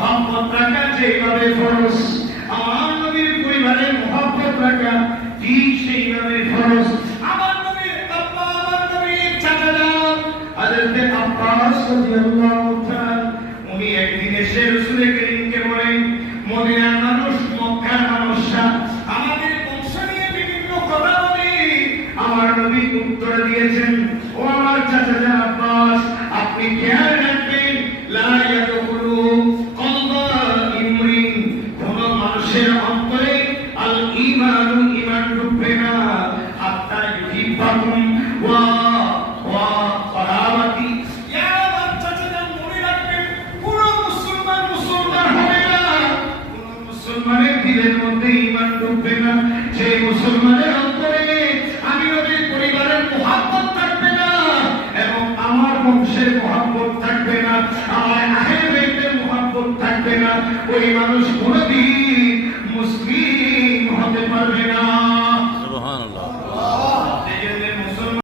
মুহাব্বত রাখা যেভাবে ফরজ, আমার নবীর পরিবারের মুহাব্বত রাখা ঠিক সেইভাবে ফরজ। আমার নবীর আব্বা, আমার নবীর চাচা যান হযরত আব্বাস রাদিয়াল্লাহু তাআলা, উনি একদিন এসে রাসূল করিমকে বলেন, মদিনার মানুষ, মক্কার মানুষরা আমাদের বংশ নিয়ে বিভিন্ন কথা বলে। আমার নবী উত্তর দিয়েছেন, ও আমার চাচা যান আব্বাস, আপনি খেয়াল রাখবেন, লা ইয়াদখুলু কলবা ইমরিন, কোন মানুষের অন্তরে আল ঈমানু, ঈমান ঢুকবে না, হাত্তা ইউহিব্বাকুম ওয়া করাবাতি। ইয়া আমার চাচা যান, মনে রাখবেন, কোন মুসলমান মুসলমান হবে না, কোন মুসলমানের দিলের মধ্যে ঈমান ঢুকবে না, সেই মুসলমানের অন্তরে আমি নবীর পরিবারের মুহাব্বত থাকবে না, এবং আমার বংশের মুহাব্বত থাকবে না, আমার আহলে বাইতের মুহাব্বত থাকবে না, ওই মানুষ কোনদিন মুসলিম হতে পারবে না।